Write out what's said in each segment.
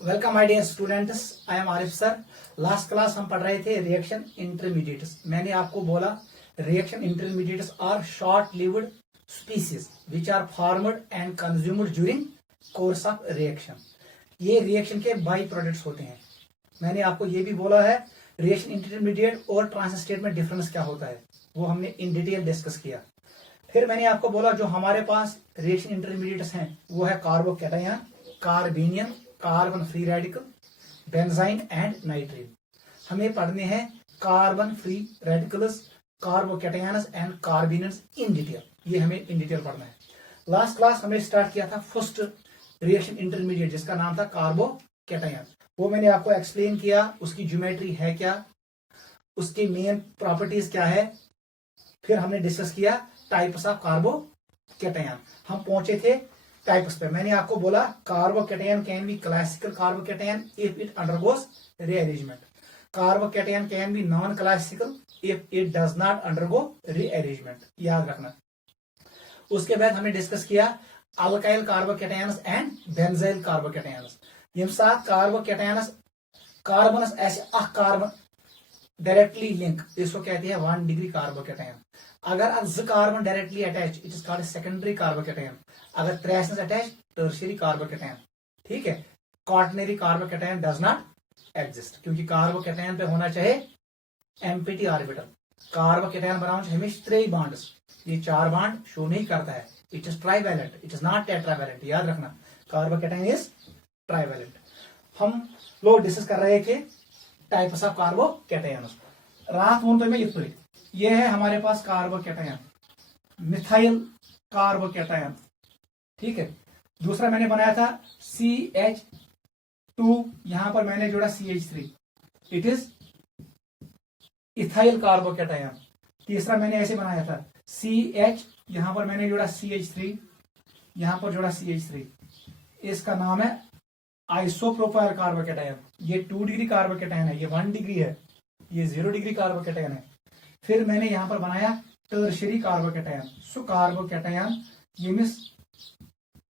Welcome my dear students, I am Arif sir. Last class हम पढ़ रहे थे रिएक्शन इंटरमीडिएट्स। मैंने आपको बोला reaction intermediates are short lived species which are formed and consumed during course of reaction. ये reaction के बाई प्रोडक्ट्स होते हैं। मैंने आपको ये भी बोला है रिएक्शन इंटरमीडिएट और ट्रांजिशन स्टेट में डिफरेंस क्या होता है, वो हमने इन डिटेल डिस्कस किया। फिर मैंने आपको बोला जो हमारे पास रिएक्शन इंटरमीडिएट्स हैं वो है carbocation, carbanion, carbon free radical, benzyne and nitrene. हमें पढ़ने हैं carbon free radicals, carbocations and carbanions in detail. ये हमें इन डिटेल पढ़ना है। लास्ट क्लास हमें स्टार्ट किया था फर्स्ट रिएक्शन इंटरमीडिएट जिसका नाम था कार्बोकैटायन। वो मैंने आपको एक्सप्लेन किया, उसकी ज्योमेट्री है क्या, उसकी मेन प्रॉपर्टीज क्या है। फिर हमने डिस्कस किया टाइप्स ऑफ कार्बोकैटायन। हम पहुंचे थे टाइप्स पे। मैंने आपको बोला carbocation can be classical carbocation if it undergoes rearrangement. Carbocation can be non classical if it does not undergo rearrangement. याद रखना। उसके बाद हमने डिस्कस किया alkyl carbocations and benzyl carbocations. यम साथ कार्बोकैटायंस कार्बनस ऐसे कार्बन डायरेक्टली लिंक, इसको कहते हैं 1 डिग्री कार्बोकैटायन। अगर ज carbon directly attach it is called secondary carbocation. अगर त्रेसनस अटैच टर्शियरी कार्बोकैटायन। ठीक है। क्वाaternary कार्बोकैटायन डज नॉट एग्जिस्ट क्योंकि कार्बोकैटायन पे होना चाहिए एम्प्टी ऑर्बिटल। कार्बोकैटायन बनाना चाहिए हमेशा 3 बॉन्ड्स। ये 4 बॉन्ड शो नहीं करता है। It is trivalent, it is not tetravalent. याद रखना कार्बोकैटायन इज ट्राइवैलेंट। हम लोग डिस्कस कर रहे थे टाइप्स ऑफ कार्बोकैटायन। रात वो तो मैं ये ये है हमारे पास कार्बोकैटायन, मिथाइल कार्बोकैटायन। ठीक है। दूसरा मैंने बनाया था CH2, यहां पर मैंने जोड़ा CH3, it is ethyl carbocation. तीसरा मैंने ऐसे बनाया था CH, यहां पर मैंने जोड़ा CH3, यहां पर जोड़ा CH3, इसका नाम है आइसोप्रोपाइल कार्बोकैटायन। ये 2 डिग्री कार्बोकैटायन है, ये 1 डिग्री है, ये 0 डिग्री कार्बोकैटायन है। फिर मैंने यहां पर बनाया टर्शियरी कार्बोकैटायन। सो कार्बोकैटायन ये मिस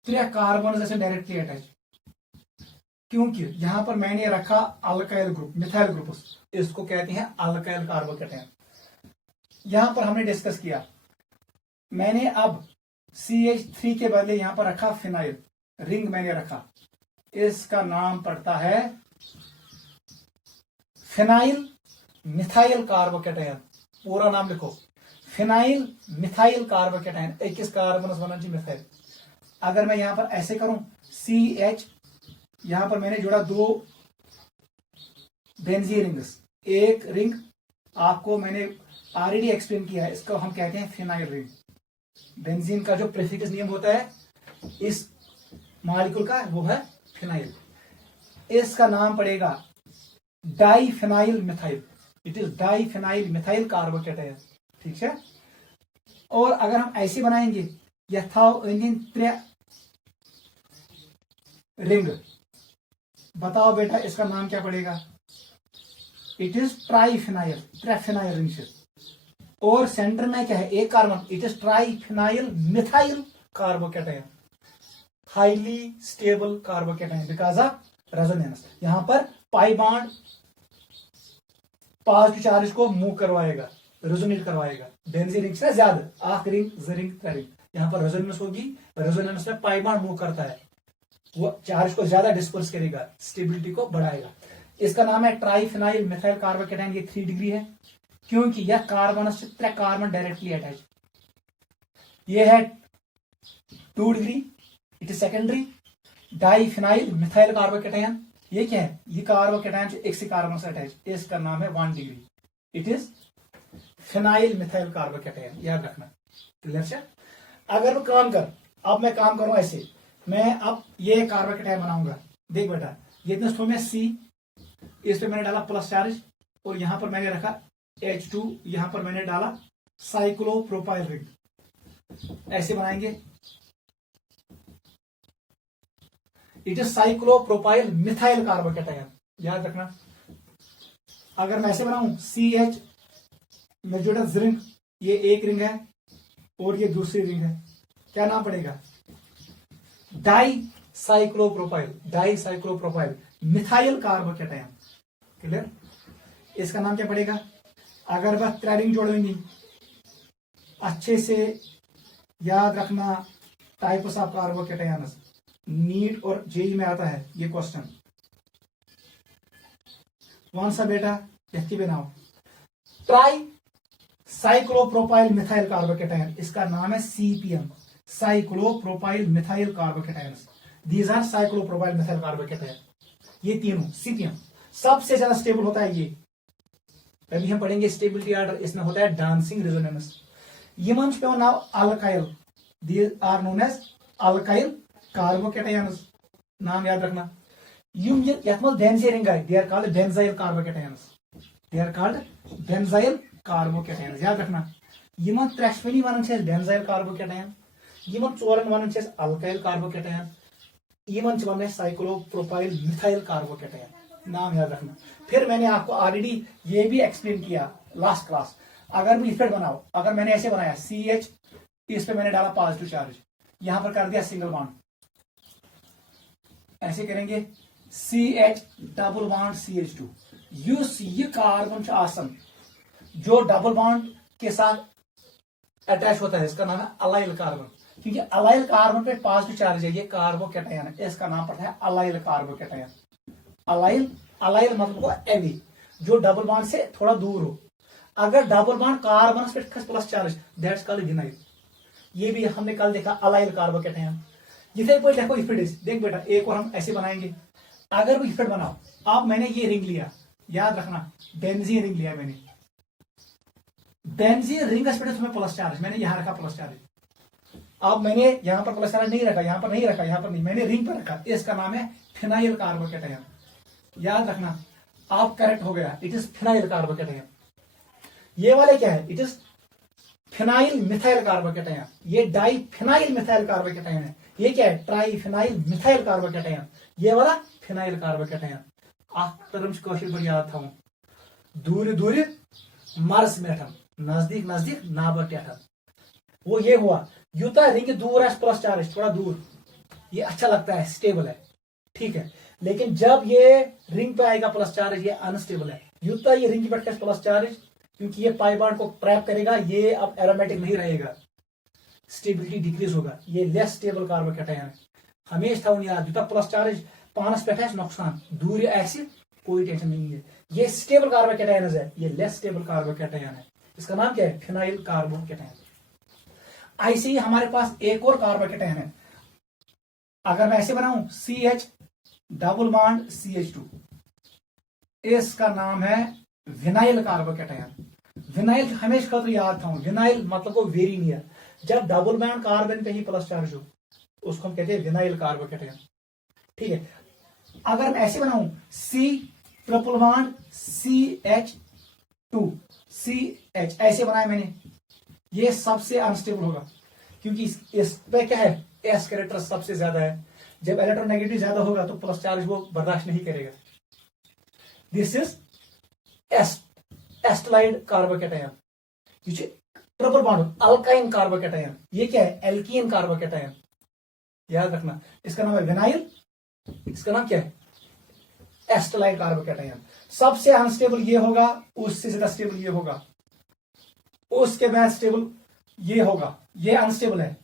3 कार्बन जैसे डायरेक्टली अटैच, क्योंकि यहां पर मैंने रखा अल्काइल ग्रुप, मिथाइल ग्रुप, इसको कहते हैं अल्काइल कार्बोकैटायन। यहां पर हमने डिस्कस किया, मैंने अब CH3 के बदले यहां पर रखा फिनाइल रिंग मैंने रखा, इसका नाम पड़ता है फिनाइल मिथाइल कार्बोकैटायन। पूरा नाम लिखो, फिनाइल मिथाइल कार्बोकैटायन। 21 कार्बन बनना चाहिए मिथाइल। अगर मैं यहां पर ऐसे करूं CH, यहां पर मैंने जोड़ा 2 बेंजीन रिंग्स। एक रिंग आपको मैंने ऑलरेडी एक्सप्लेन किया है, इसको हम कहते हैं फिनाइल रिंग। बेंजीन का जो प्रीफिक्स नियम होता है इस मॉलिक्यूल का वो है फिनाइल। इसका नाम पड़ेगा diphenyl methyl. It is diphenyl methyl carbocation. ठीक है। और अगर हम ऐसे बनाएंगे यथाओनियन 3 रिंग, बताओ बेटा इसका नाम क्या पड़ेगा? It is triphenyl, triphenyl ring. और सेंटर में क्या है? एक carbon, it is triphenyl methyl carbocation, highly stable carbocation because of resonance. यहां पर पाई बॉन्ड पॉजिटिव चार्ज को मूव करवाएगा, रेजोनेट करवाएगा। बेंजीन रिंग से ज्यादा 8 रिंग, 0 रिंग, 3 रिंग, यहां पर रेजोनेंस होगी। रेजोनेंस में पाई बॉन्ड मूव करता है, वो चार्ज को ज्यादा डिस्पर्स करेगा, स्टेबिलिटी को बढ़ाएगा। इसका नाम है ट्राइफिनाइल मिथाइल कार्बोकैटायन। ये 3 डिग्री है क्योंकि यह कार्बन से 3 कार्बन डायरेक्टली अटैच। ये है 2 degree, it is secondary diphenyl methyl carbocation. ये क्या है? ये कार्बोकैटायन से एक से कार्बन से अटैच, इसका नाम है 1 degree, it is phenyl methyl carbocation. याद रखना। क्लियर से? अगर काम कर, अब मैं काम करूं ऐसे, मैं अब ये कार्बोकैटायन बनाऊंगा। देख बेटा, ये में C, इस पे मैंने डाला प्लस चार्ज और यहां पर मैंने रखा H2, यहां पर मैंने डाला साइक्लोप्रोपाइल रिंग। ऐसे बनाएंगे, it is cyclopropyl methyl carbocation. याद रखना। अगर मैं ऐसे बनाऊं CH में जोड़ा रिंग, ये एक रिंग है और ये दूसरी रिंग है, क्या नाम पड़ेगा? Di cyclopropyl, di cyclopropyl, methyl carbocation. Clear? इसका नाम क्या पड़ेगा? अगर वह थ्रेडिंग जोड़ेंगी, अच्छे से याद रखना टाइप्स ऑफ कार्बोकेटायंस। नीट और जेई में आता है ये क्वेश्चन। कौन सा बेटा? लिख के बनाओ। ट्राई साइक्लोप्रोपाइल मिथाइल कार्बोकेटायन, इसका नाम है CPM, cyclopropyl methyl carbocations. These are cyclopropyl methyl carbocation. ये तीनों सीपीएम सबसे ज्यादा स्टेबल होता है ये। अभी हम पढ़ेंगे स्टेबिलिटी ऑर्डर, इसमें होता है डांसिंग रेजोनेंस। यमन पे नाव alkyl, these are known as alkyl carbocations. नाम याद रखना। यम यथ मज बेंजीन रिंग आए, they are called benzyl carbocations, they are called benzyl carbocations. याद रखना। यमन त्रेशवनी वन बेंजाइल कार्बोकेटायन, यमन चोरन वन अल्काइल कार्बोकेटायन, यमन वन साइक्लोप्रोपाइल मिथाइल कार्बोकेटायन। नाम याद रखना। फिर मैंने आपको ऑलरेडी ये भी एक्सप्लेन किया लास्ट क्लास। अगर मैं इफेक्ट बनाओ, अगर मैंने ऐसे बनाया CH, इस पे मैंने डाला पॉजिटिव चार्ज, यहां पर कर दिया सिंगल बॉन्ड, ऐसे करेंगे CH डबल बॉन्ड CH2। ये कार्बन आसन जो डबल बॉन्ड के साथ अटैच होता है, इसका नाम है अलाइल कार्बन। क्योंकि अलाइल कार्बन पे पॉजिटिव चार्ज है, ये कार्बोकेटायन है, इसका नाम पड़ता है अलाइल कार्बोकेटायन। अलाइल, अलाइल मतलब को एवी, जो डबल बॉन्ड से थोड़ा दूर हो। अगर डबल बॉन्ड कार्बन पे plus charge, that's called vinyl. ये भी हमने कल देखा अलाइल कार्बोकेटायन। जिसे कोई देखो इफिड, देख बेटा एक और हम ऐसे बनाएंगे। अगर वो इफिड बनाओ, अब मैंने ये रिंग लिया, याद रखना बेंजीन रिंग लिया मैंने, बेंजीन रिंग में प्लस चार्ज, मैंने यहां रखा प्लस चार्ज। अब मैंने यहां पर प्लस चार्ज नहीं रखा, यहां पर नहीं रखा, यहां पर नहीं, मैंने रिंग पर रखा, इसका नाम है फिनाइल कार्बोकेटायन। याद रखना, आप करेक्ट हो गया, इट इज फिनाइल कार्बोकेटायन। ये वाले क्या है? It is phenyl methyl carbocation. ये डाई फिनाइल मिथाइल कार्बोकेटायन है। ये क्या है? Try phenyl methyl carbocation. ये वाला फिनाइल कार्बोकेटायन। कौशिक याद था, दूर दूर मर्स मेठम, नजदीक नजदीक नाबर टेठम। वो ये हुआ, यूता रिंग दूर है प्लस चार्ज, थोड़ा दूर, ये अच्छा लगता है, स्टेबल है, ठीक है। लेकिन जब ये रिंग पे आएगा प्लस चार्ज, ये अनस्टेबल है। यूता ये रिंग पे प्लस चार्ज, क्योंकि ये पाई बॉन्ड को ट्रैप करेगा, ये अब एरोमेटिक नहीं रहेगा, स्टेबिलिटी डिक्रीज होगा, ये लेस स्टेबल कार्बोकेटायन है। हमेशा था याद, यूता प्लस चार्ज पानस पे नुकसान, दूर ऐसे कोई टेंशन नहीं है। ये स्टेबल कार्बोकेटायन है, ये लेस स्टेबल कार्बोकेटायन है। इसका नाम क्या है? Phenyl carbocation. ऐसे ही हमारे पास एक और कार्बोकेटायन है। अगर मैं ऐसे बनाऊं CH डबल बॉन्ड CH2, इसका नाम है विनाइल कार्बोकेटायन। विनाइल हमेशा खतर याद था, विनाइल मतलब को वेरी नियर, जब डबल बॉन्ड कार्बन पे ही प्लस चार्ज हो उसको हम कहते हैं विनाइल कार्बोकेटायन, ठीक है। अगर मैं ऐसे बनाऊं C triple bond CH2 CH, ऐसे बनाया मैंने, ये सबसे अनस्टेबल होगा, क्योंकि इस पे क्या है? एस कैरेक्टर सबसे ज्यादा है। जब इलेक्ट्रोनेगेटिव ज्यादा होगा तो प्लस चार्ज वो बर्दाश्त नहीं करेगा। This is acetylide carbocation, triple bond alkyne carbocation. ये क्या है? Alkene carbocation. याद रखना, इसका नाम है विनाइल, इसका नाम क्या है? एस्टलाइड कार्बोकेटायन। सबसे अनस्टेबल ये होगा, उससे ज्यादा स्टेबल ये होगा, उसके बाद स्टेबल ये होगा, ये अनस्टेबल है,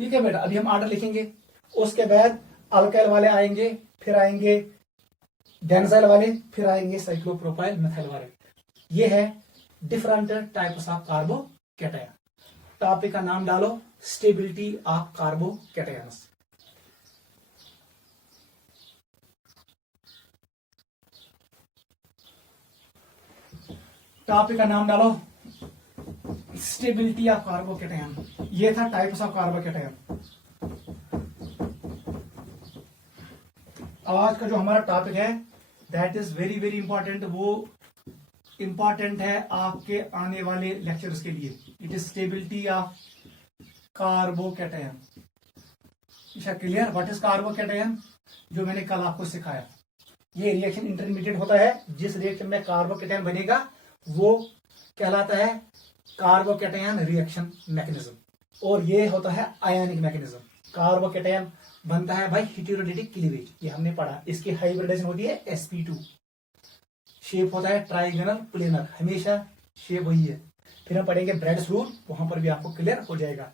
ठीक है बेटा। अभी हम ऑर्डर लिखेंगे, उसके बाद अल्काइल वाले आएंगे, फिर आएंगे बेंजाइल वाले, फिर आएंगे साइक्लोप्रोपाइल मिथाइल वाले। ये है different types of carbocation. Topic का नाम डालो स्टेबिलिटी ऑफ कार्बोकेटायंस। टॉपिक का नाम डालो स्टेबिलिटी ऑफ कार्बोकेटायन। ये था टाइप्स ऑफ कार्बोकेटायन। आज का जो हमारा टॉपिक है that is very very important, वो इंपॉर्टेंट है आपके आने वाले लेक्चर्स के लिए। It is stability of carbocation. Clear? What is carbocation? जो मैंने कल आपको सिखाया, ये रिएक्शन इंटरमीडिएट होता है। जिस रिएक्शन में कार्बोकेटायन बनेगा वो कहलाता है कार्बोकेटायन रिएक्शन मैकेनिज्म, और ये होता है आयनिक मैकेनिज्म। कार्बोकेटायन बनता है भाई हेटेरोडेटिक क्लीवेज, ये हमने पढ़ा। इसकी हाइब्रिडाइजेशन होती है sp2। शेप होता है ट्राइगोनल प्लेनर, हमेशा शेप वही है। फिर हम पढ़ेंगे ब्रेड्स रूल, वहां पर भी आपको क्लियर हो जाएगा।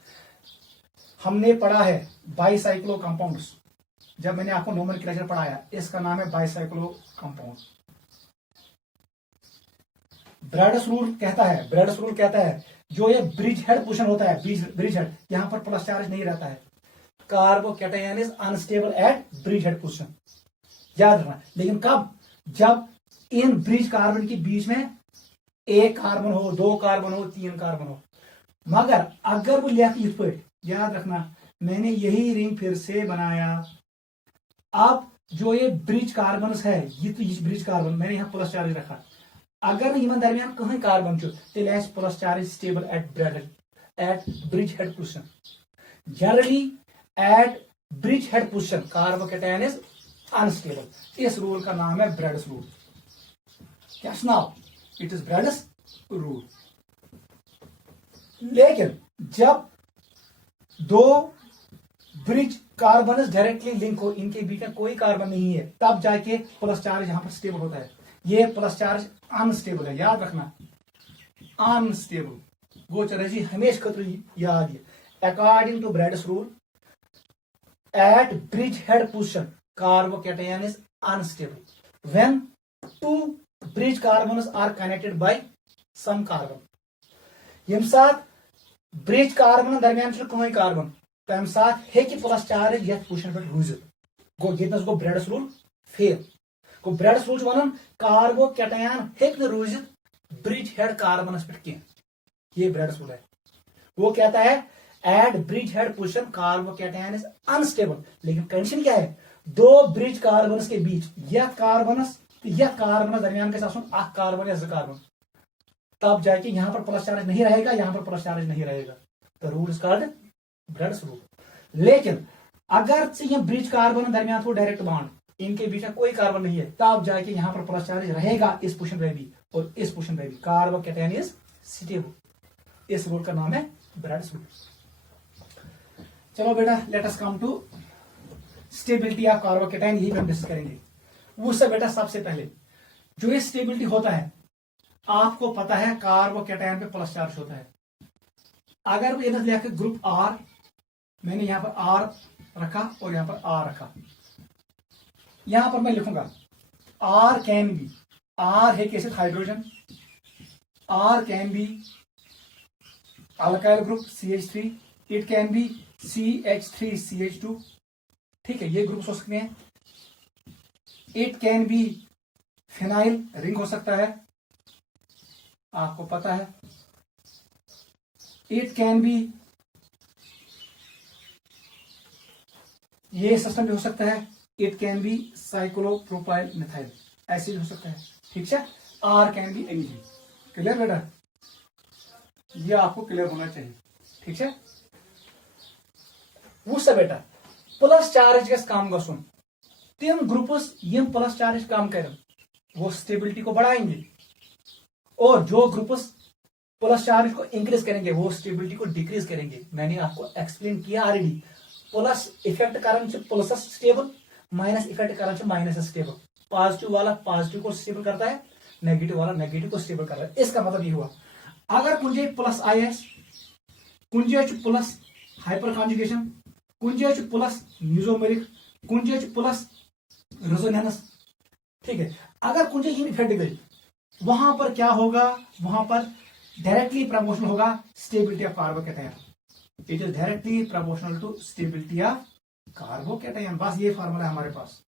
हमने पढ़ा है बाइसाइक्लो कंपाउंड्स, जब मैंने आपको नोमेनक्लेचर पढ़ाया, इसका नाम है बाइसाइक्लो कंपाउंड। ब्रेड्स रूल कहता है जो ये ब्रिज हेड पोजीशन होता है, ब्रिज हेड, यहां पर प्लस चार्ज नहीं रहता है। Carbocation is unstable at bridge head position, याद रखना। लेकिन कब? जब इन ब्रिज कार्बन के बीच में एक कार्बन हो, दो कार्बन हो, तीन कार्बन हो। मगर अगर वो लेफ्ट इस पर, याद रखना मैंने यही रिंग फिर से बनाया। अब जो ये ब्रिज कार्बन है, ये तो इस ब्रिज कार्बन मैंने यहाँ प्लस चार्ज रखा। अगर इन दरमियान कहीं कार्बन तेल plus charge stable at bridge head position. Generally at bridge head position carbocation is unstable. इस रूल का नाम है Bredt's rule. Yes, now it is Brad's rule। लेकिन जब दो ब्रिज कार्बन डायरेक्टली लिंक हो, इनके बीच में कोई कार्बन नहीं है, तब जाके प्लस चार्ज यहां पर स्टेबल होता है। ये प्लस चार्ज अनस्टेबल है, याद रखना अनस्टेबल। वो चले जी हमेशा खतरे याद है। According to Bredt's rule at bridge head position carbocation is unstable when two bridge carbons are connected by some carbon. यम साथ ब्रिज कार्बन दरमियान कहीं कार्बन, तम साथ हेकि प्लस चार्ज यथ पोजीशन पे रूजित। गो यतनस गो ब्रेड्स रूल फेल। गो ब्रेड्स रूल वन कार्बोकैटायन हेक न रूजित ब्रिज हेड कार्बनस पे कह। ये ब्रेड्स रूल है। वो कहता है at bridge head position carbocation is unstable. लेकिन कंडीशन क्या है? दो ब्रिज कार्बन्स के बीच यथ कार्बनस कार्बन दरमियान के साथ कार्बन या कार्बन, तब जाके यहां पर प्लस चार्ज नहीं रहेगा, यहां पर प्लस चार्ज नहीं रहेगा। तो rule is called Bredt's rule. लेकिन अगर ये ब्रिज कार्बन दरमियान तो डायरेक्ट बॉन्ड, इनके बीच में कोई कार्बन नहीं है, तब जाके यहां पर प्लस चार्ज रहेगा इस पोजीशन पे भी और इस पोजीशन पे भी। Carbocation is stable. इस रूल का नाम है ब्रेड्स रूल। चलो बेटा let us come to stability of carbocation, यही हम डिस्कस करेंगे। उससे बेटा सबसे पहले जो ये स्टेबिलिटी होता है, आपको पता है कार्बोकैटायन पे प्लस चार्ज होता है। अगर वो इधर लिखा ग्रुप आर, मैंने यहां पर आर रखा और यहां पर आर रखा, यहां पर मैं लिखूंगा आर कैन बी, आर है कैसे hydrogen, R can be alkyl group CH3, it can be CH3CH2। ठीक है, ये ग्रुप्स हो सकते हैं। It can be phenyl ring हो सकता है, आपको पता है। इट कैन बी, ये सिस्टम भी हो सकता है। It can be cyclopropyl methyl, ऐसे भी हो सकता है। ठीक है, R can be anything. Clear बेटा? ये आपको क्लियर होना चाहिए। ठीक है, वो सब बेटा प्लस चार्ज गस कम गसुन, तीन ग्रुप्स यम प्लस चार्ज कम करें वो स्टेबिलिटी को बढ़ाएंगे, और जो ग्रुप्स प्लस चार्ज को इंक्रीज करेंगे वो स्टेबिलिटी को डिक्रीज करेंगे। मैंने आपको एक्सप्लेन किया ऑलरेडी। प्लस इफेक्ट कारण प्लस स्टेबल, माइनस इफेक्ट कारण माइनस स्टेबल। पॉजिटिव वाला पॉजिटिव को स्टेबल करता है, नेगेटिव वाला नेगेटिव को स्टेबल करता है। इसका मतलब ये हुआ अगर कुंजे प्लस IS, कुंजे प्लस हाइपर कॉन्जुगेशन, कुंजे प्लस म्यूजोमेरिक, कुंजे प्लस रेजोनेंस। ठीक है, अगर कुंजे इन इफेक्ट गई, वहां पर क्या होगा? वहां पर डायरेक्टली प्रपोर्शनल होगा stability of carbocation. It is directly proportional to stability of carbocation. बस ये फार्मूला है हमारे पास।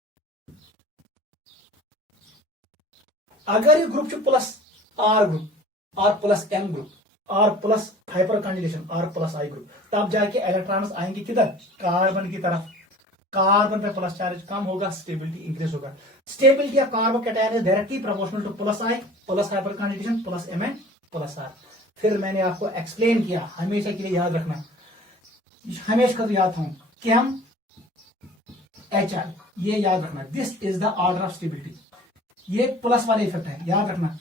अगर ये group plus R group, R plus M group, R plus hyper conjugation, R plus I group, तब जाके इलेक्ट्रॉन्स आएंगे किधर? कार्बन की तरफ। कार्बन पे प्लस चार्ज कम होगा, स्टेबिलिटी इंक्रीज होगा। Stability of carbocation is directly proportional to plus I plus hyper conjugation plus M and plus R. फिर मैंने आपको एक्सप्लेन किया, हमेशा के लिए याद रखना, हमेशा का तो याद हूं कैम HI, ये याद रखना। This is the order of stability. ये प्लस वाले इफेक्ट है, याद रखना।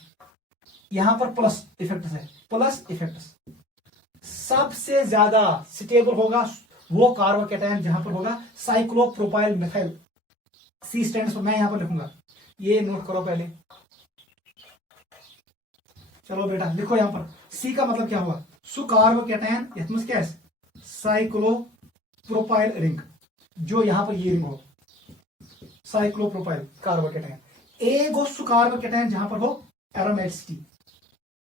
यहां पर प्लस इफेक्ट है, प्लस इफेक्ट सबसे ज्यादा स्टेबल होगा वो कार्बोकैटायन जहां पर होगा साइक्लोप्रोपाइल मिथाइल, सी स्टैंड्स पर, मैं यहां पर लिखूंगा, ये नोट करो पहले। चलो बेटा लिखो यहां पर, सी का मतलब क्या हुआ, सुकार्बोकैटायन, इसमें क्या है, साइक्लोप्रोपाइल रिंग, जो यहां पर ये रिंग हो, साइक्लोप्रोपाइल कार्बोकैटायन। ए गो सुकार्बोकैटायन जहां पर हो एरोमेटिसिटी,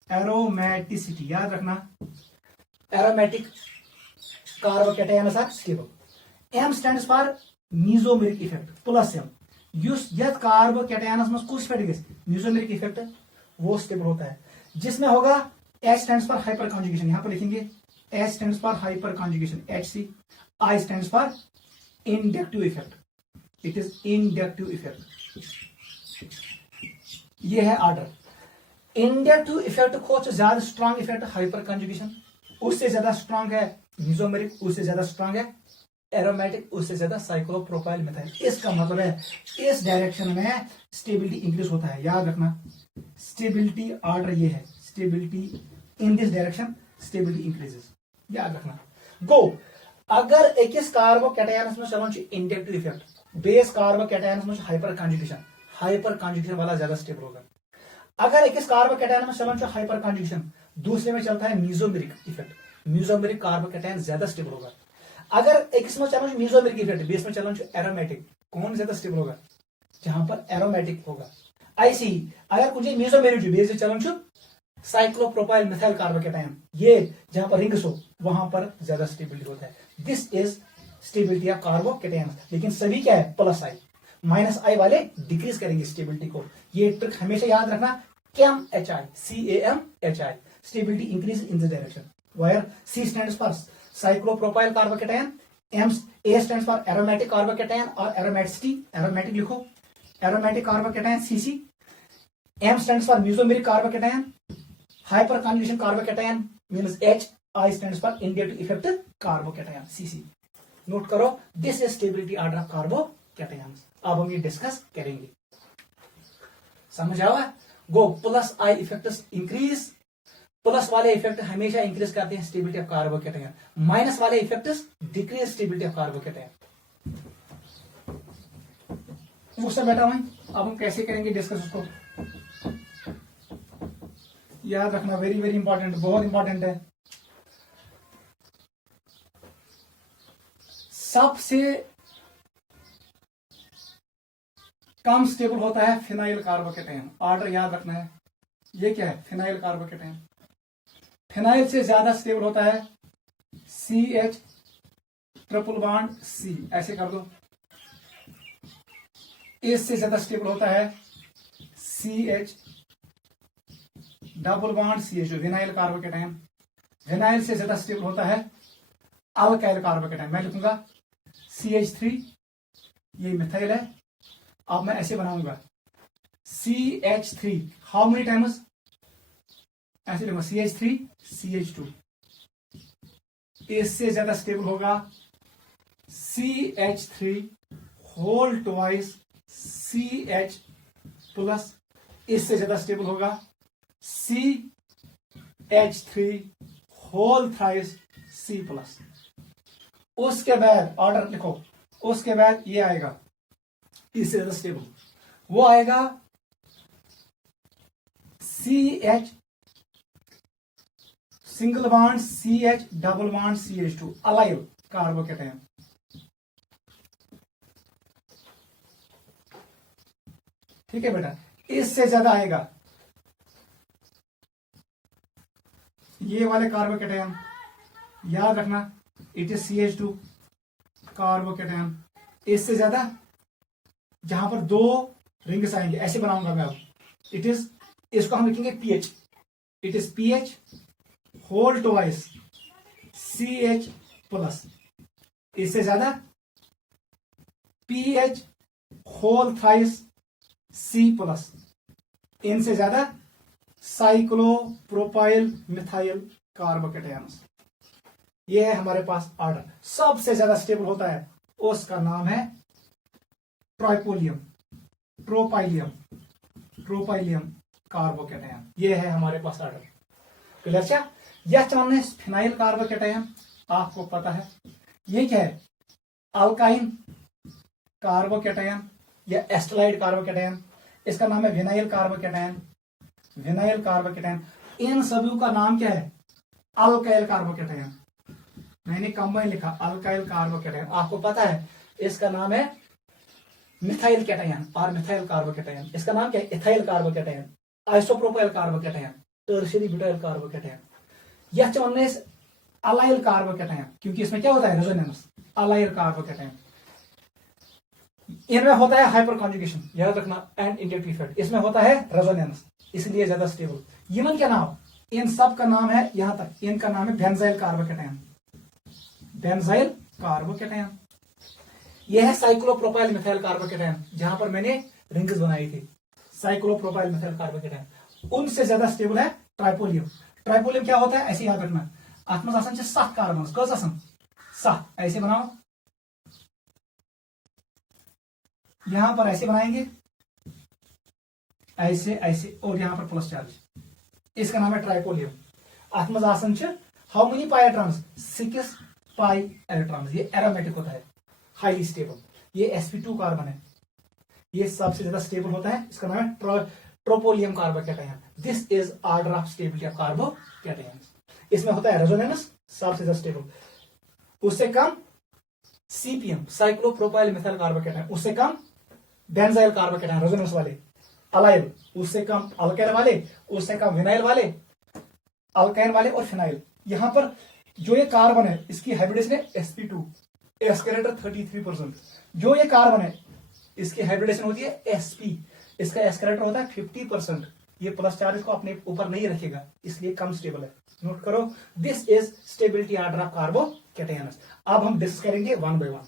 एरोमेटिसिटी याद रखना, aromatic carbocation are stable. M stands for mesomeric effect, plus M, युस यथ कार्बोकैटायनस में कुछ इफेक्ट गए मीजोमेरिक इफेक्ट, वो स्टेबल होता है, जिसमें होगा H stands for hyperconjugation, यहां पर लिखेंगे H stands for hyperconjugation, H C, I stands for inductive effect, it is inductive effect. ये है ऑर्डर। इंडक्टिव इफेक्ट को ज्यादा स्ट्रॉन्ग इफेक्ट हाइपर कंजुगेशन, उससे ज्यादा स्ट्रॉन्ग है मीजोमेरिक, उससे ज्यादा स्ट्रॉन्ग है एरोमेटिक, उससे ज्यादा साइक्लोप्रोपाइल मिथाइल। इसका मतलब है इस डायरेक्शन में स्टेबिलिटी इंक्रीज होता है, याद रखना, स्टेबिलिटी ऑर्डर ये है, stability in this direction stability increases, याद रखना। गो, अगर एकिस कार्बोकैटायनस में चलो इंडक्टिव इफेक्ट, बेस कार्बोकैटायनस में हाइपर कॉन्जुगेशन वाला ज्यादा स्टेबल होगा। अगर एक कार्बोकैटायन में चलन हाइपर कॉन्जुगेशन, दूसरे में चलता है मीजोमेरिक इफेक्ट, मीजोमेरिक कार्बोकैटायन ज्यादा स्टेबल होगा। अगर एक में चलन मीजोमेरिक इफेक्ट, बेस में चलन एरोमेटिक, कौन ज्यादा स्टेबल होगा, जहां पर एरोमेटिक होगा। ऐसी अगर कुछ मीजोमेरिक बेस में चलन साइक्लोप्रोपाइल मिथाइल कार्बोकैटायन, ये जहां पर रिंग्स हो वहां पर ज्यादा स्टेबिलिटी होता है। This is stability of carbocation. लेकिन सभी क्या है, प्लस आई, माइनस आई वाले डिक्रीज करेंगे स्टेबिलिटी को। ये ट्रिक हमेशा याद रखना, CAM H I, CAMHI, stability increase in this direction, where C stands for cyclopropyl carbocation, A stands for aromatic carbocation और एरोमेटिसिटी, एरोमेटिक लिखो, aromatic carbocation CC, M stands for mesomeric carbocation, hyper conjugation carbocation means H, I stands for inductive effect carbocation CC। Note करो, this is stability order of carbocation. अब हम ये discuss करेंगे, समझ आया। गो, plus I effect increase, plus वाले effect हमेशा इंक्रीज करते हैं स्टेबिलिटी ऑफ कार्बोकैटायन, माइनस वाले effect decrease stability of carbocation. उससे बेटा वहीं अब हम कैसे करेंगे डिस्कस, उसको याद रखना, वेरी वेरी इंपॉर्टेंट, बहुत इंपॉर्टेंट है। सबसे कम स्टेबल होता है फिनाइल कार्बोकैटायन, ऑर्डर याद रखना है। ये क्या है, फिनाइल कार्बोकैटायन। फिनाइल से ज्यादा स्टेबल होता है CH ट्रिपल बॉन्ड C, ऐसे कर दो। इससे ज्यादा स्टेबल होता है CH double bond CH, vinyl carbocation. Vinyl से ज्यादा स्टेबल होता है अल्काइल कार्बोकैटायन, मैं लिखूंगा CH3, ये मिथाइल है। अब मैं ऐसे बनाऊंगा CH3, हाउ मेनी टाइम्स, ऐसे लिखूंगा CH3 CH2, इससे ज्यादा स्टेबल होगा CH3 whole twice CH plus, इससे ज्यादा स्टेबल होगा CH3 whole thrice C plus. उसके बाद ऑर्डर लिखो, उसके बाद ये आएगा इससे ज्यादा स्टेबल, वो आएगा CH single bond CH double bond CH2, allyl carbocation. ठीक है बेटा, इससे ज्यादा आएगा ये वाले कार्बोकैटायन, याद रखना, इट इज CH2 कार्बोकैटायन। इससे ज्यादा जहां पर दो रिंग्स आएंगे, ऐसे बनाऊंगा मैं अब, इट इज, इसको हम लिखेंगे PH, it is PH whole twice CH plus, इससे ज्यादा PH whole thrice C plus, इनसे ज्यादा साइक्लोप्रोपाइल मिथाइल कार्बोकैटायन। ये है हमारे पास ऑर्डर। सबसे ज्यादा स्टेबल होता है, उसका नाम है ट्राइपोलियम, ट्रोपाइलियम कार्बोकैटायन। ये है हमारे पास ऑर्डर, क्लियर। यह फिनाइल कार्बोकैटायन आपको पता है, ये क्या है? अल्काइन कार्बोकैटायन या एस्टलाइड कार्बोकैटायन, इसका नाम है विनाइल कार्बोकैटायन। विनाइल कार्बोकैटायन, इन सभी का नाम क्या है? Alkyl carbocation. मैंने कंबाइन लिखा, अल्काइल कार्बोकैटायन। आपको पता है इसका नाम है मिथाइल कैटायन और मिथाइल कार्बोकैटायन। इसका नाम क्या है? Ethyl carbocation, isopropyl carbocation, tertiary butyl carbocation. यह चौने अलाइल कार्बोकैटायन, क्योंकि इसमें क्या होता है? रेजोनेंस। अलाइल कार्बोकैटायन, इनमें होता है हाइपर कॉन्जुगेशन, याद रखना, एंड इंडक्टिव इफेक्ट। इसमें होता है रेजोनेंस, इसलिए ज्यादा स्टेबल। इवन क्या नाम? इन सब का नाम है, यहां तक इनका नाम है बेंजाइल कार्बोकैटायन। Benzyl carbocation. यह है साइक्लोप्रोपाइल मिथाइल कार्बोकैटायन, जहां पर मैंने रिंग्स बनाई थी। Cyclopropyl methyl carbocation. उनसे ज्यादा स्टेबल है ट्राइपोलियम। ट्राइपोलियम क्या होता है? ऐसे याद रखना, अत मज आसान 7 कार्बन, कस आसान 7। ऐसे बनाओ, यहां पर ऐसे बनाएंगे, ऐसे ऐसे, और यहां पर प्लस चार्ज। इसका नाम है ट्राइपोलियम। अत मज आसान how many pi electrons? 6 pi electrons. ये एरोमेटिक होता है, हाईली स्टेबल। ये sp2 कार्बन है, ये सबसे ज्यादा स्टेबल होता है। इसका नाम है tropolium carbocation. This is order of stability of carbocation. इसमें होता है रेजोनेंस, सबसे ज्यादा स्टेबल। उससे कम सीपीएम, साइक्लोप्रोपाइल मिथाइल कार्बोकैटायन। उससे कम बेंजाइल कार्बोकैटायन, रेजोनेंस वाले। अलाइल, उससे कम अल्काइल वाले, उससे कम विनाइल वाले, अल्काइन वाले और फिनाइल। यहां पर जो ये कार्बन है, इसकी हाइब्रिडेशन है sp2, एस्केलेटर 33%। जो ये कार्बन है, इसकी हाइब्रिडेशन होती है sp, इसका एस्केलेटर होता है 50%। ये प्लस चार्ज को अपने ऊपर नहीं रखेगा, इसलिए कम स्टेबल है। नोट करो, this is stability order of carbocations. अब हम डिस्कस करेंगे वन बाय वन।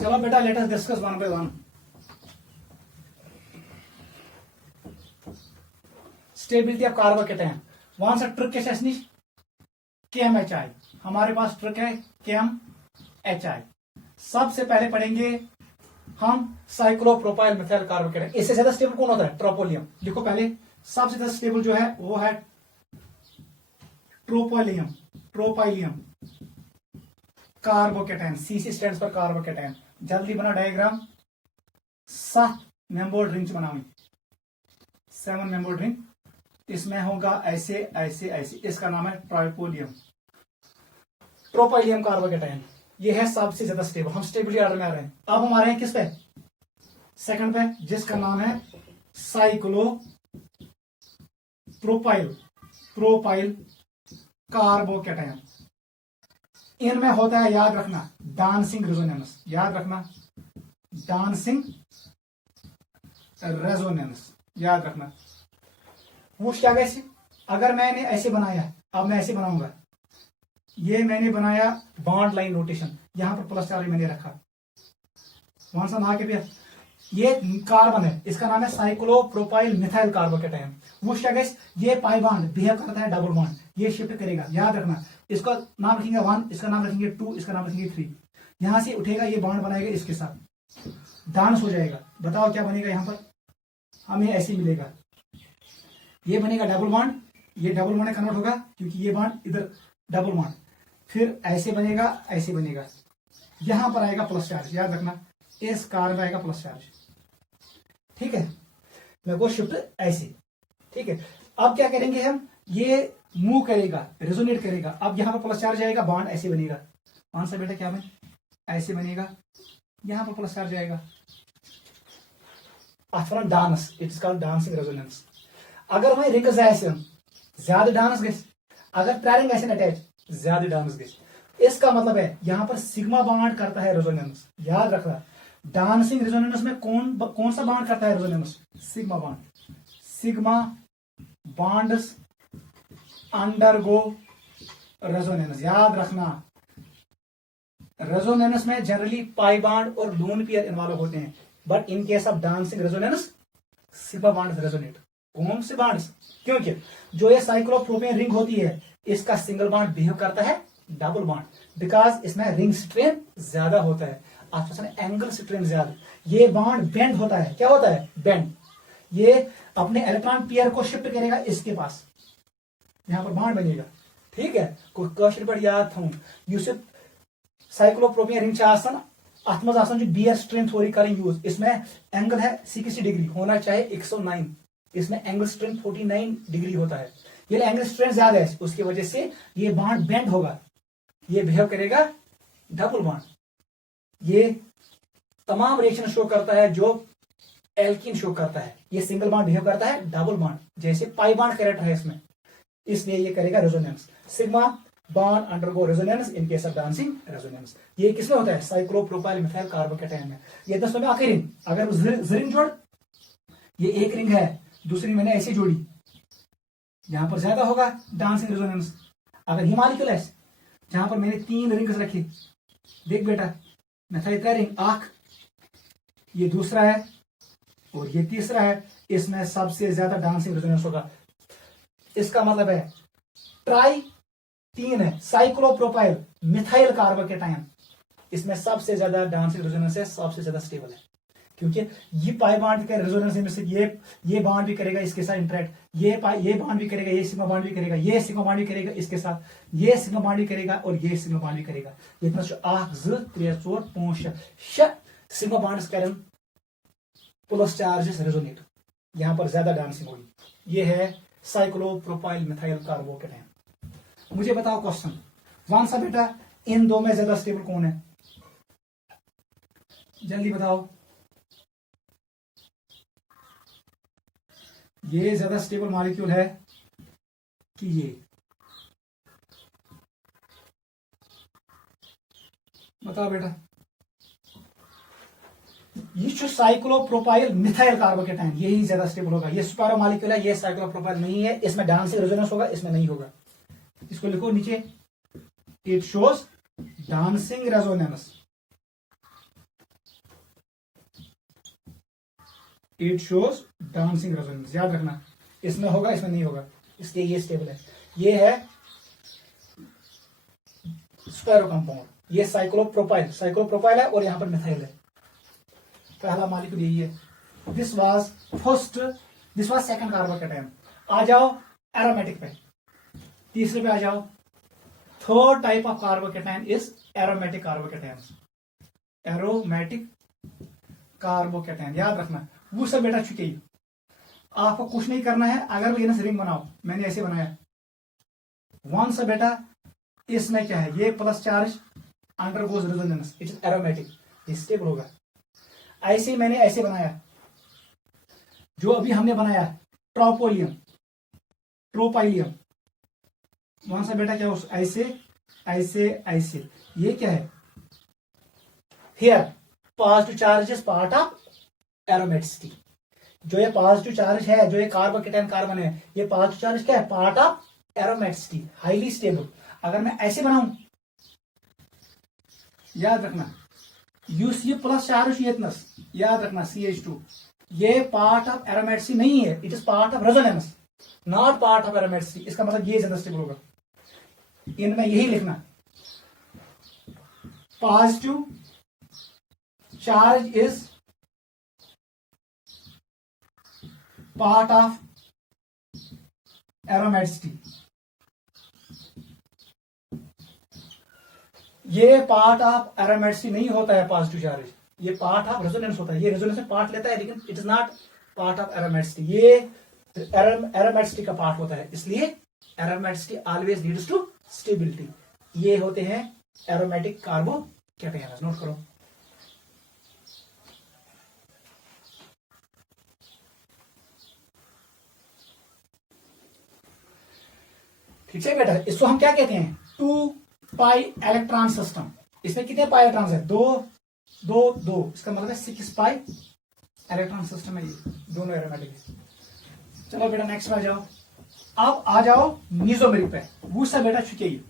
चलो बेटा, let us discuss one by one. Stability of carbocation. वहां से ट्रिक है शेषनी KMHI। हमारे पास ट्रिक है KMHI। सबसे पहले पढ़ेंगे हम साइक्लोप्रोपाइल मिथाइल कार्बोकैटायन। इससे ज्यादा स्टेबल कौन होता है? ट्रोपोलियम। लिखो पहले, सबसे ज्यादा स्टेबल जो है वो है tropolium. Tropylium carbocation, CC stands for carbocation. जल्दी बना डायग्राम। 7 मेंबर्ड रिंग बनाओ, 7 मेंबर्ड रिंग। इसमें होगा ऐसे ऐसे ऐसे। इसका नाम है ट्राइपोलियम। ट्रोपाइलियम कार्बोकैटायन, ये है सबसे ज्यादा स्टेबल। हम स्टेबिलिटी ऑर्डर में आ रहे हैं। अब हम आ रहे हैं किस पे? सेकंड पे, जिसका नाम है साइक्लो प्रोपाइल कार्बोकैटायन। इनमें होता है, याद रखना, डांसिंग रेजोनेंस। याद रखना, डांसिंग रेजोनेंस, याद रखना। वो क्या? कैसे? अगर मैंने ऐसे बनाया, अब मैं ऐसे बनाऊंगा, ये मैंने बनाया बॉन्ड लाइन नोटेशन, यहां पर प्लस चार्ज मैंने रखा, वहां से ना के भी। ये कार्बन है, इसका नाम है साइक्लोप्रोपाइल मिथाइल कार्बोकैटायन। वो क्या? ये पाई बॉन्ड बिहेव करता है डबल बॉन्ड, ये शिफ्ट करेगा। याद रखना, इसका नाम रखेंगे 1, इसका नाम रखेंगे 2, इसका नाम रखेंगे 3। यहां से उठेगा, ये बॉन्ड बनाएगा इसके साथ, डांस हो जाएगा। बताओ क्या बनेगा? यहां पर हमें ऐसे मिलेगा, ये बनेगा डबल बॉन्ड, ये डबल बॉन्ड कन्वर्ट होगा क्योंकि ये बॉन्ड इधर डबल बॉन्ड, फिर ऐसे बनेगा, ऐसे बनेगा। यहां पर आएगा प्लस चार्ज, याद रखना, इस कार्बन आएगा प्लस चार्ज। ठीक है, मैं को शिफ्ट ऐसे। ठीक है, अब क्या करेंगे हम? ये मूव करेगा, रेजोनेट करेगा। अब यहां पर प्लस चार्ज आएगा, बॉन्ड ऐसे बनेगा। कौन सा बेटा? क्या बने? ऐसे बनेगा, यहां पर प्लस चार्ज आएगा। Dance, it's called dancing resonance. अगर वह रिंग ज्यादा डांस गए, अगर 3 रिंग ऐसे अटैच, ज्यादा डांस गए। इसका मतलब है यहां पर सिग्मा बॉन्ड करता है रेजोनेंस। याद रखना, डांसिंग रेजोनेंस में कौन सा बॉन्ड करता है resonance? Sigma bond. Sigma bonds undergo resonance. याद रखना, रेजोनेंस में जनरली पाई बॉन्ड और लोन पेयर इन्वॉल्व होते हैं। But in case of dancing resonance sigma bonds resonate. कौन से बॉन्ड्स? क्योंकि जो ये साइक्लोप्रोपेन रिंग होती है इसका सिंगल बॉन्ड बिहेव करता है डबल बॉन्ड, बिकॉज इसमें रिंग स्ट्रेन ज्यादा होता है, एंगल स्ट्रेन ज्यादा। ये बॉन्ड बेंड होता है। क्या होता है? बेंड। ये अपने इलेक्ट्रॉन पेयर को शिफ्ट करेगा इसके पास, यहां पर बॉन्ड बनेगा। ठीक है, कोई क्वेश्चन पर याद था यूस साइक्लोप्रोपेन रिंग अत मज जो बियर स्ट्रेन थ्योरी करें यूज। इसमें एंगल है 60 डिग्री, होना चाहे 109, इसमें एंगल स्ट्रेन 49 डिग्री होता है। ये एंगल स्ट्रेन ज्यादा है, उसकी वजह से ये बॉन्ड बेंड होगा, ये बिहेव करेगा डबल बॉन्ड। ये तमाम रिएक्शन शो करता है जो एल्कीन शो करता है, ये सिंगल बॉन्ड बिहेव करता है डबल बॉन्ड, जैसे पाई बॉन्ड कैरेक्टर है इसमें, इसलिए ये करेगा resonance. Sigma bond undergo resonance in case of dancing resonance. ये किसमें होता है? साइक्लोप्रोपाइल मिथाइल कार्बोकेटायन में। ये 10 में आखिरी रिंग, अगर रिंग जोड़, ये एक रिंग है, दूसरी मैंने ऐसी जोड़ी, यहां पर ज्यादा होगा डांसिंग रेजोनेंस। अगर ही मॉलिक्यूल है जहां पर मैंने 3 रिंग्स रखी, देख बेटा मिथाइल का रिंग आख, ये दूसरा है और ये तीसरा है, इसमें सबसे ज्यादा डांसिंग रेजोनेंस होगा। इसका मतलब है ट्राई 3 है, साइक्लोप्रोपाइल मिथाइल कार्बोकेटायन, इसमें सबसे ज्यादा डांसिंग रेजोनेंस है, सबसे ज्यादा स्टेबल है, क्योंकि ये पाई बॉन्ड का रेजोनेंस में से ये बॉन्ड भी करेगा इसके साथ इंटरेक्ट, ये बॉन्ड भी करेगा, ये सिग्मा बॉन्ड भी करेगा, ये सिग्मा बॉन्ड भी करेगा इसके साथ, ये सिग्मा बॉन्ड भी करेगा और ये सिग्मा बॉन्ड भी करेगा। ये 1 2 3 4 5 6 सिग्मा बॉन्ड्स करें प्लस चार्जेस रेजोनेट, यहां पर ज्यादा डांसिंग होगी। ये है साइक्लोप्रोपाइल मिथाइल कार्बोकेटायन। मुझे बताओ क्वेश्चन, कौन सा बेटा इन दो में ज्यादा स्टेबल कौन है? जल्दी बताओ। ये ज्यादा स्टेबल मॉलिक्यूल है कि ये? बताओ बेटा। ये साइक्लोप्रोपाइल मिथाइल कार्बोकेटायन, यही ज्यादा स्टेबल होगा। ये सुपारो मॉलिक्यूल है, ये साइक्लोप्रोपाइल नहीं है, इसमें डांसिंग रेजोनेंस होगा, इसमें नहीं होगा। इसको लिखो नीचे, it shows dancing resonance, it shows dancing resonance, याद रखना, इसमें होगा इसमें नहीं होगा, इसलिए ये स्टेबल है। ये है स्पायरो कंपाउंड, ये साइक्लोप्रोपाइल है और यहां पर मिथाइल है। पहला मॉलिक्यूल यही है। This was second carbocation. आ जाओ एरोमेटिक पे, तीसरे पे आ जाओ। Third type of carbocation is aromatic carbocation. Aromatic carbocation याद रखना, वो सब बेटा छुटे, आपको कुछ नहीं करना है। अगर वो ये रिंग बनाओ, मैंने ऐसे बनाया, वन सा बेटा इसमें क्या है, ये plus charge undergoes resonance, it is aromatic, ये स्टेबल होगा। ऐसे मैंने ऐसे बनाया, जो अभी हमने बनाया ट्रोपोलियम, ट्रोपाइलियम, वहां से बेटा क्या, ऐसे ऐसे ऐसे, ये क्या है, here positive charge is part of aromaticity. जो ये पॉजिटिव चार्ज है, जो ये कार्बोकेटायन कार्बन है, ये पॉजिटिव चार्ज क्या है, part of aromaticity, highly stable. अगर मैं ऐसे बनाऊं, याद रखना, यूसी प्लस चार्ज याद रखना CH2, ये पार्ट ऑफ एरोमेटिसिटी नहीं है, it is part of resonance, not part of aromaticity. इसका मतलब ये ज्यादा स्टेबल होगा। इनमें यही लिखना, positive charge is part of aromaticity, ये पार्ट ऑफ एरोमेटिसिटी नहीं होता है पॉजिटिव चार्ज, ये पार्ट ऑफ रेजोनेंस होता है। ये रेजोनेंस में पार्ट लेता है, लेकिन it is not part of aromaticity, ये एरोमेटिसिटी का पार्ट होता है। इसलिए aromaticity always leads to stability. ये होते हैं एरोमेटिक कार्बोकेटायन, नोट करो। ठीक है बेटा, इसको हम क्या कहते हैं, 2 पाई इलेक्ट्रॉन सिस्टम। इसमें कितने पाई इलेक्ट्रॉन है, 2 2 2, इसका मतलब है 6 पाई इलेक्ट्रॉन सिस्टम है, ये दोनों एरोमेटिक है। चलो बेटा नेक्स्ट में आ जाओ। अब आ जाओ मीजोमेरिक पे, वो सब बेटा छुट्टी।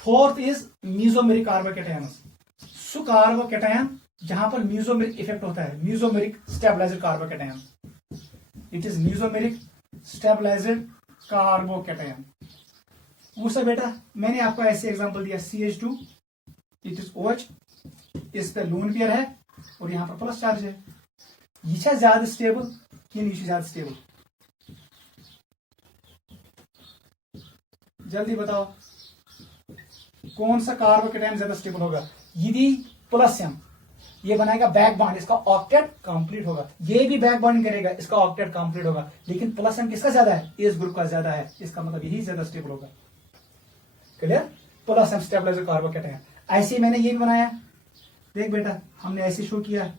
Fourth is mesomeric carbocation. सु कार्बोकेटायन जहां पर म्यूजोमेरिक इफेक्ट होता है, mesomeric stabiliser carbocation, it is mesomeric stabiliser carbocation. मुझसे बेटा मैंने आपको ऐसे एग्जांपल दिया, CH2 इट इज OH, इस पे लोन पेयर है और यहां पर प्लस चार्ज है, ये ज्यादा स्टेबल कि नहीं ज्यादा स्टेबल? जल्दी बताओ कौन सा कार्बोकैटायन ज्यादा स्टेबल होगा? यदि प्लस M ये बनाएगा बैक बॉन्ड, इसका ऑक्टेट कंप्लीट होगा, ये भी बैक बॉन्डिंग करेगा, इसका ऑक्टेट कंप्लीट होगा, लेकिन प्लस M किसका ज्यादा है? इस ग्रुप का ज्यादा है, इसका मतलब यही ज्यादा स्टेबल होगा। Clear? Plus M stabiliser carbocation. ऐसे ही मैंने ये भी बनाया, देख बेटा हमने ऐसे शो किया,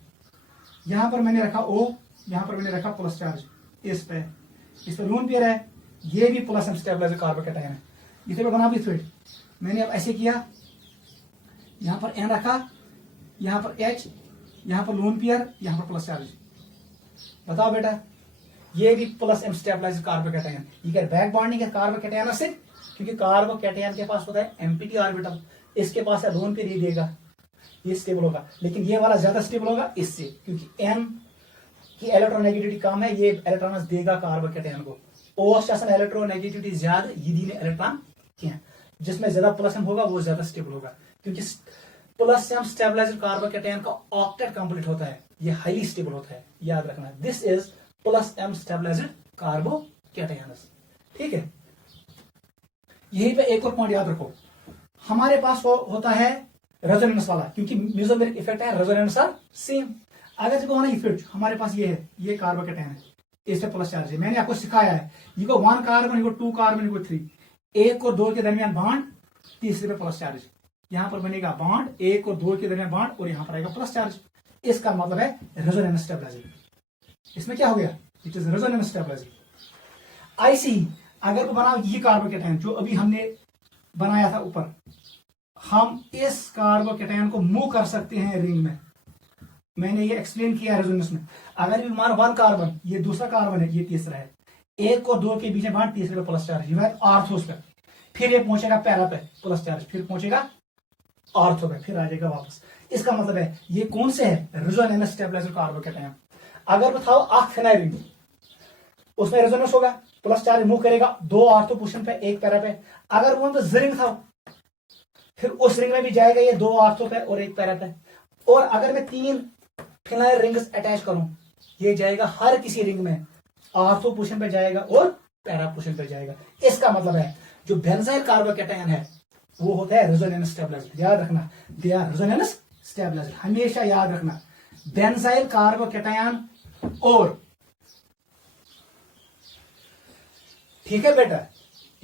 यहां पर मैंने रखा O, यहां पर मैंने रखा प्लस चार्ज, इस पे लोन पेयर है, ये भी प्लस M स्टेबलाइजर कार्बोकैटायन है, इसे पे बना भी थ्रेड। मैंने अब ऐसे किया, यहां पर N रखा, यहां पर H, यहां पर लोन पेयर, यहां पर प्लस चार्ज। बताओ बेटा ये भी प्लस M स्टेबलाइजर कार्बोकैटायन, ये क्या बैक बॉन्डिंग है कार्बोकैटायन से, क्योंकि कार्बोकैटायन के पास होता है एम्प्टी ऑर्बिटल, इसके पास है लोन पेयर, ये देगा, ये स्टेबल होगा, लेकिन ये वाला ज्यादा स्टेबल होगा इससे, क्योंकि M की इलेक्ट्रोनेगेटिविटी कम है, ये इलेक्ट्रॉन देगा कार्बोकैटायन को। OH शासन इलेक्ट्रोनेगेटिविटी ज्यादा, यदि ने इलेक्ट्रॉन किया, जिसमें ज्यादा प्लस M होगा वो ज्यादा स्टेबल होगा, क्योंकि प्लस M स्टेबलाइजर कार्बोकैटायन का ऑक्टेट कंप्लीट होता है, ये हाईली स्टेबल होता है, याद रखना। This is plus M stabiliser carbocation. ठीक है, यहीं पे एक और पॉइंट याद रखो, हमारे पास होता है रेजोनेंस वाला, क्योंकि म्यूजोमेरिक इफेक्ट है, रेजोनेंस आर सेम। अगर जो है इफेक्ट हमारे पास ये है, ये कार्बोकैटायन है, इस पे प्लस चार्ज है, मैंने आपको सिखाया है, ये को 1 कार्बन, ये को 2 कार्बन, ये को 3, 1 और 2 के दरमियान बॉन्ड, तीसरे पे प्लस चार्ज, यहां पर बनेगा बॉन्ड, 1 और 2 के दरमियान बॉन्ड, और यहां पर आएगा प्लस चार्ज, इसका मतलब है रेजोनेंस स्टेबलाइजर। इसमें क्या हो गया? It is resonance stabiliser. ऐसी अगर को बनाओ ये कार्बोकैटायन जो अभी हमने बनाया था ऊपर, हम इस कार्बोकैटायन को मूव कर सकते हैं रिंग में, मैंने ये एक्सप्लेन किया रेजोनेंस में। अगर भी मान 1 कार्बन, ये दूसरा कार्बन है, ये तीसरा है, 1 और 2 के बीच में बॉन्ड, तीसरे पे प्लस चार्ज, ये आर्थोस पे, फिर ये पहुंचेगा पैरा पे प्लस चार्ज, फिर पहुंचेगा आर्थो पे, फिर आ जाएगा वापस। इसका मतलब है ये कौन से है? Resonance stabiliser carbocation. अगर बताओ आठ फिनाइल रिंग, उसमें रेजोनेंस होगा, प्लस चार्ज मूव करेगा 2 आर्थो पोजीशन पे, 1 पैरा पे। अगर वो तो रिंग था, फिर उस रिंग में भी जाएगा ये 2 आर्थो पे और 1 पैरा पे। और अगर मैं 3 फिनाइल रिंग्स अटैच करूं, ये जाएगा हर किसी रिंग में आर्थो पोजीशन पे जाएगा और पैरा पोजीशन पे जाएगा। इसका मतलब है जो बेंजाइल कार्बोकैटायन है वो होता है रेजोनेंस स्टेबलाइजर। याद रखना, दे आर रेजोनेंस स्टेबलाइजर, हमेशा याद रखना। बेंजाइल कार्बोकैटायन और, ठीक है बेटा,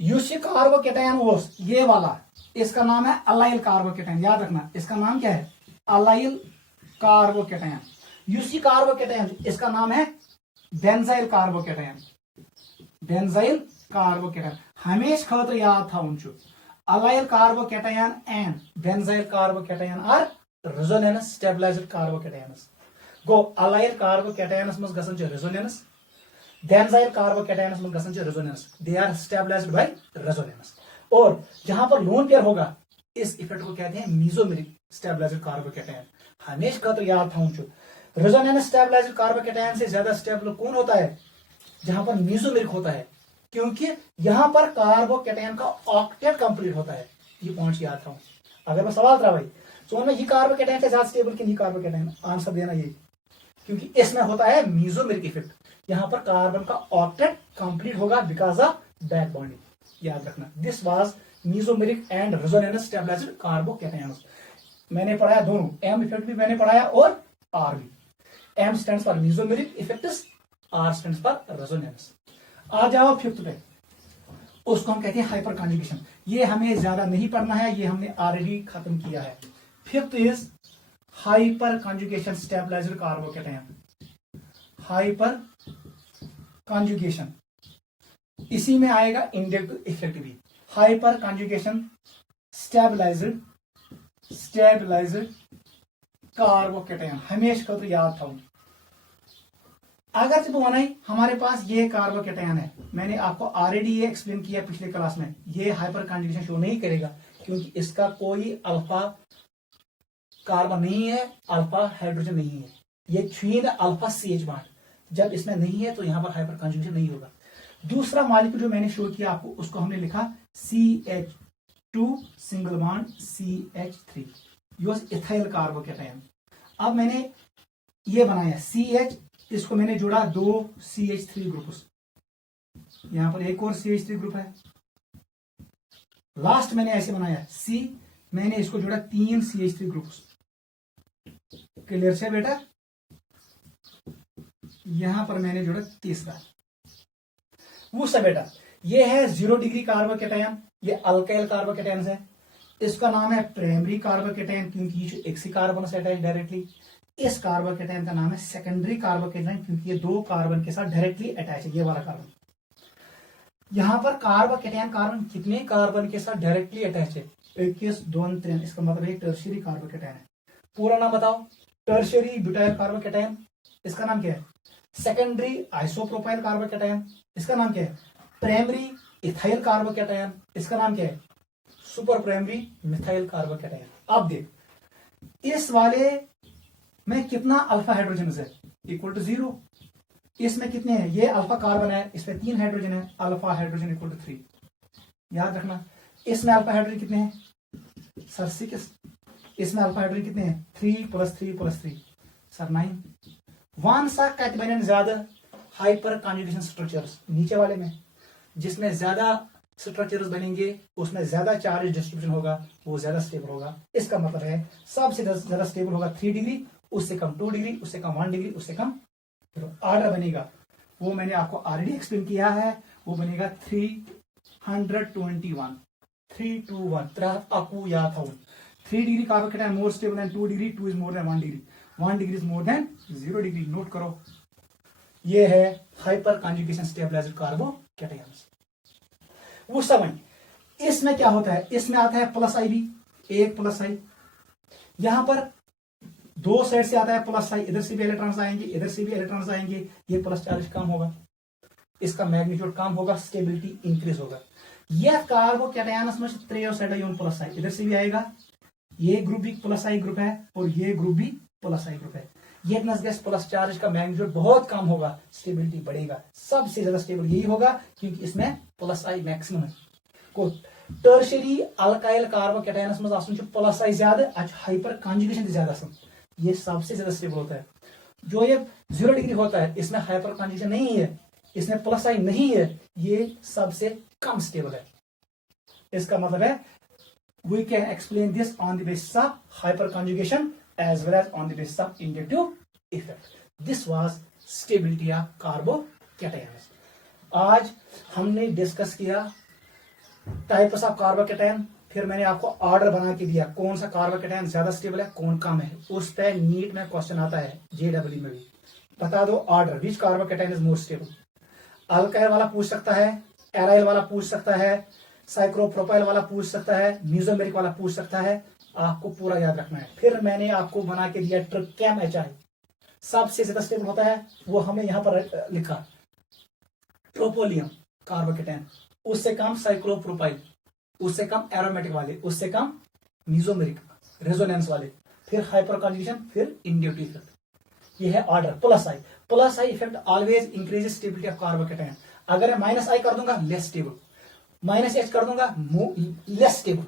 यूसी कार्बोकैटायन वो ये वाला, इसका नाम है अलाइल कार्बोकैटायन। याद रखना इसका नाम क्या है? Allyl carbocation. यूसी कार्बोकैटायन इसका नाम है बेंजाइल कार्बोकैटायन। बेंजाइल कार्बोकैटायन हमेशा खतर याद था उन allyl carbocation and benzyl carbocation are resonance stabiliser carbocations. गो अलाइल कार्बोकैटायंस मज गसन रेजोनेंस, बेंजाइल कार्बोकैटायंस मज गसन resonance, they are stabilised by resonance. और जहां पर लोन पेयर होगा, इस इफेक्ट को कहते हैं मेसोमेरिक स्टेबलाइजर कार्बोकैटायन। हमेशा खतर याद था उन रेजोनेंस स्टेबलाइजर कार्बोकैटायन से ज्यादा स्टेबल कौन होता है? जहां पर मेसोमेरिक होता है, क्योंकि यहां पर कार्बोकैटायन का ऑक्टेट कंप्लीट होता है। ये पॉइंट याद था। अगर मैं सवाल था भाई तो ये कार्बोकैटायन से ज्यादा स्टेबल कि नहीं कार्बोकैटायन, आंसर देना ये, क्योंकि इसमें होता है मेसोमेरिक इफेक्ट, यहां पर कार्बन का ऑक्टेट कंप्लीट होगा बिकॉज ऑफ बैक बॉन्डिंग। याद रखना, this was mesomeric and resonance stabiliser carbocations. मैंने पढ़ाया दोनों, एम इफेक्ट भी मैंने पढ़ाया और आर भी। M stands for mesomeric effects, R stands for resonance. आ जाओ फिफ्थ पे, उसको हम कहते हैं हाइपर कॉन्जुगेशन। ये हमें ज्यादा नहीं पढ़ना है, ये हमने ऑलरेडी खत्म किया है। Fifth is hyperconjugation stabiliser carbocation. Hyper conjugation, इसी में आएगा इंडक्टिव इफेक्ट भी। हाइपर कॉन्जुगेशन स्टेबलाइजर कार्बोकैटायन हमेशा तो याद था। अगर जब बनाई हमारे पास ये कार्बोकैटायन है, मैंने आपको ऑलरेडी ये एक्सप्लेन किया पिछले क्लास में, ये हाइपर कॉन्जुगेशन शो नहीं करेगा क्योंकि इसका कोई अल्फा कार्बन नहीं है, अल्फा हाइड्रोजन नहीं है, ये छुइन अल्फा CH बॉन्ड। जब इसमें नहीं है तो यहां पर हाइपर कंजुगेशन नहीं होगा। दूसरा मॉलिक्यूल जो मैंने शो किया आपको, उसको हमने लिखा CH2 single bond CH3, ethyl carbocation. अब मैंने ये बनाया CH, इसको मैंने जोड़ा 2 CH3 ग्रुप्स, यहां पर एक और CH3 ग्रुप है। लास्ट मैंने ऐसे बनाया C, मैंने इसको जोड़ा 3 CH3 ग्रुप्स। क्लियर से बेटा? यहां पर मैंने जोड़ा तीसरा। वो सब बेटा, ये है 0 डिग्री कार्बोकैटायन, ये अल्काइल कार्बोकैटायन है। इसका नाम है प्राइमरी कार्बोकैटायन क्योंकि ये एक सी कार्बन से अटैच डायरेक्टली। इस कार्बोकैटायन का नाम है सेकेंडरी कार्बोकैटायन क्योंकि ये 2 कार्बन के साथ डायरेक्टली अटैच है, ये वाला कार्बन। यहां पर कार्बोकैटायन कार्बन कितने कार्बन के साथ डायरेक्टली अटैच है? 21, 2, 3। इसका मतलब है टर्शियरी कार्बोकैटायन है। पूरा नाम बताओ। टर्शियरी ब्यूटाइल कार्बोकैटायन, इसका नाम क्या है? सेकेंडरी आइसोप्रोपाइल कार्बोकैटायन, इसका नाम क्या है? प्राइमरी इथाइल कार्बोकैटायन, इसका नाम क्या है? Super primary methyl carbocation. अब देख, इस वाले में कितना अल्फा हाइड्रोजन है? Equal to 0। इसमें कितने हैं? ये अल्फा कार्बन है, इसमें 3 हाइड्रोजन है, अल्फा हाइड्रोजन इक्वल टू 3। याद रखना। इसमें अल्फा हाइड्रोजन कितने हैं सर? 6। इसमें अल्फा हाइड्रोजन कितने हैं? 3 + 3 + 3 सर 9। वन सा कट बने ज्यादा हाइपर कॉन्जुगेशन स्ट्रक्चर्स नीचे वाले में, जिसमें ज्यादा स्ट्रक्चर्स बनेंगे उसमें ज्यादा चार्ज डिस्ट्रीब्यूशन होगा, वो ज्यादा स्टेबल होगा। इसका मतलब है सबसे ज्यादा स्टेबल होगा 3 डिग्री, उससे कम 2 डिग्री, उससे कम 1 डिग्री, उससे कम ऑर्डर बनेगा। वो मैंने आपको ऑलरेडी एक्सप्लेन किया है, वो बनेगा 321 321 आपको याद था। 3 degree carbocation more stable then 2 degree, 2 is more than 1 degree, 1 degree is more than 0 degree. Note करो, ये है हाइपर कॉन्जुगेशन स्टेबलाइज्ड कार्बोकैटायंस। वो समझ। इसमें क्या होता है? इसमें आता है प्लस आई भी, एक प्लस आई। यहां पर 2 साइड से आता है प्लस आई, इधर से भी इलेक्ट्रॉन्स आएंगे, इधर से भी इलेक्ट्रॉन्स आएंगे, ये प्लस चार्ज कम होगा, इसका मैग्नीट्यूड कम होगा, स्टेबिलिटी इंक्रीज होगा। यह कार्बोकैटायंस में 3 साइड प्लस आई, इधर से भी आएगा, ये ग्रुप भी प्लस आई ग्रुप है और ये ग्रुप भी प्लस आई ग्रुप है। ये गैस प्लस चार्ज का मैग्नीट्यूड बहुत कम होगा, स्टेबिलिटी बढ़ेगा। सबसे ज्यादा स्टेबल यही होगा क्योंकि इसमें प्लस आई मैक्सिमम है। को टर्शियरी अल्काइल कार्बोकैटायंस में आसन प्लस आई ज्यादा, हाइपर कॉन्जुगेशन ज्यादा आसन, ये सबसे ज्यादा स्टेबल होता है। जो ये 0 डिग्री होता है इसमें हाइपर कॉन्जुगेशन नहीं है, इसमें प्लस आई नहीं है, ये सबसे कम स्टेबल है। इसका मतलब है we can explain this on the basis of hyperconjugation as well as on the basis of inductive effect. This was stability of carbocations. आज हमने डिस्कस किया टाइप्स ऑफ कार्बोकैटायन, फिर मैंने आपको ऑर्डर बना के दिया कौन सा कार्बोकैटायन ज्यादा स्टेबल है, कौन कम है। उस पर नीट में क्वेश्चन आता है, JEE में भी। बता दो order, which carbocation is more stable. Alkyl वाला पूछ सकता है, एराइल वाला पूछ सकता है, साइक्लोप्रोपाइल वाला पूछ सकता है, म्यूजोमेरिक वाला पूछ सकता है। आपको पूरा याद रखना है। फिर मैंने आपको बना के दिया ट्रिकेम HI, सबसे ज्यादा स्टेबल होता है, वो हमें यहां पर लिखा ट्रोपोलियम कार्बोकैटायन, उससे कम साइक्लोप्रोपाइल, उससे कम एरोमेटिक वाले, उससे कम म्यूजोमेरिक रेजोनेंस वाले, फिर हाइपर कॉन्जुगेशन, फिर इंड्यूटिव इफेक्ट। ये है order. Plus I, plus I effect always increases stability of carbocation. अगर मैं माइनस आई कर दूंगा लेस स्टेबल, माइनस एच कर दूंगा लेस स्टेबल,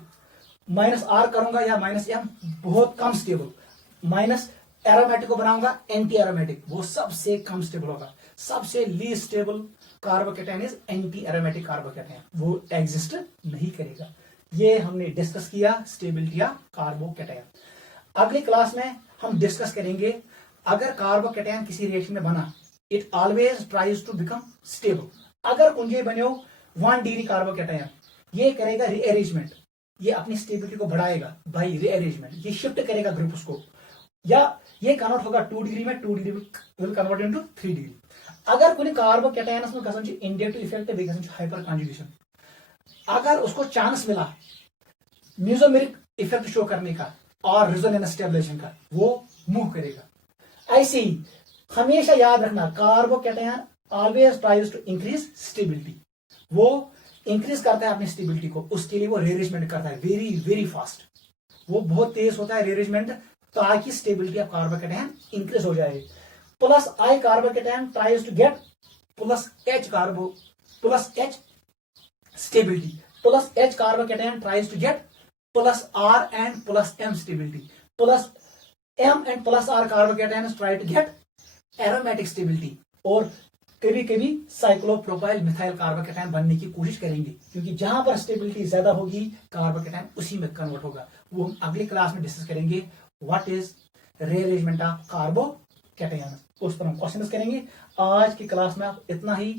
माइनस आर करूंगा या माइनस एम बहुत कम स्टेबल, माइनस एरोमेटिक को बनाऊंगा एंटी एरोमेटिक, वो सबसे कम स्टेबल होगा। सबसे least stable carbocation is anti aromatic carbocation, वो एग्जिस्ट नहीं करेगा। ये हमने डिस्कस किया स्टेबिलिटी ऑफ कार्बोकैटायन। अगली क्लास में हम डिस्कस करेंगे अगर कार्बोकैटायन किसी रिएक्शन में बना, it always tries to become stable. अगर कुंजे बने 1 डिग्री कार्बोकैटायन, ये करेगा रीअरेंजमेंट, ये अपनी स्टेबिलिटी को बढ़ाएगा बाय रीअरेंजमेंट, ये शिफ्ट करेगा ग्रुप्स को, या ये कन्वर्ट होगा 2 डिग्री में, 2 degree will convert into 3 degree. अगर कोई कार्बोकैटायनस में गसन इंड्यूटिव इफेक्ट है, गसन हाइपर कॉन्जुगेशन, अगर उसको चांस मिला म्यूजोमेरिक इफेक्ट शो करने का और रेजोनेंस स्टेबलाइजेशन का, वो मूव करेगा। ऐसे ही हमेशा याद रखना carbocation always tries to increase stability, वो इंक्रीज करता है अपनी स्टेबिलिटी को, उसके लिए वो रीअरेंजमेंट करता है वेरी वेरी फास्ट, वो बहुत तेज होता है रीअरेंजमेंट ताकि स्टेबिलिटी ऑफ कार्बोकेटायन इंक्रीज हो जाए। Plus I carbocation tries to get plus H stability, plus H carbocation tries to get plus R and plus M stability, plus M and plus R carbocation try to get aromatic stability, और कभी कभी cyclopropyl methyl carbocation बनने की कोशिश करेंगे, क्योंकि जहां पर स्टेबिलिटी ज्यादा होगी कार्बोकेटायन उसी में कन्वर्ट होगा। वो हम अगली क्लास में डिस्कस करेंगे, what is rearrangement of carbocation, उस पर हम क्वेश्चंस करेंगे। आज की क्लास में आप इतना ही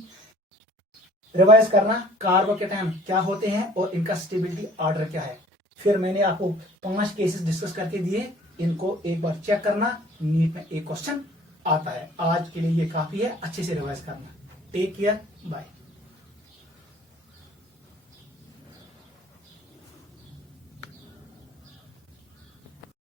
रिवाइज करना, कार्बोकेटायन क्या होते हैं और इनका स्टेबिलिटी ऑर्डर क्या है। फिर मैंने आपको 5 केसेस डिस्कस करके दिए, इनको एक बार चेक करना, नीट में एक क्वेश्चन आता है। आज के लिए ये काफी है, अच्छे से रिवाइज करना। Take care, bye.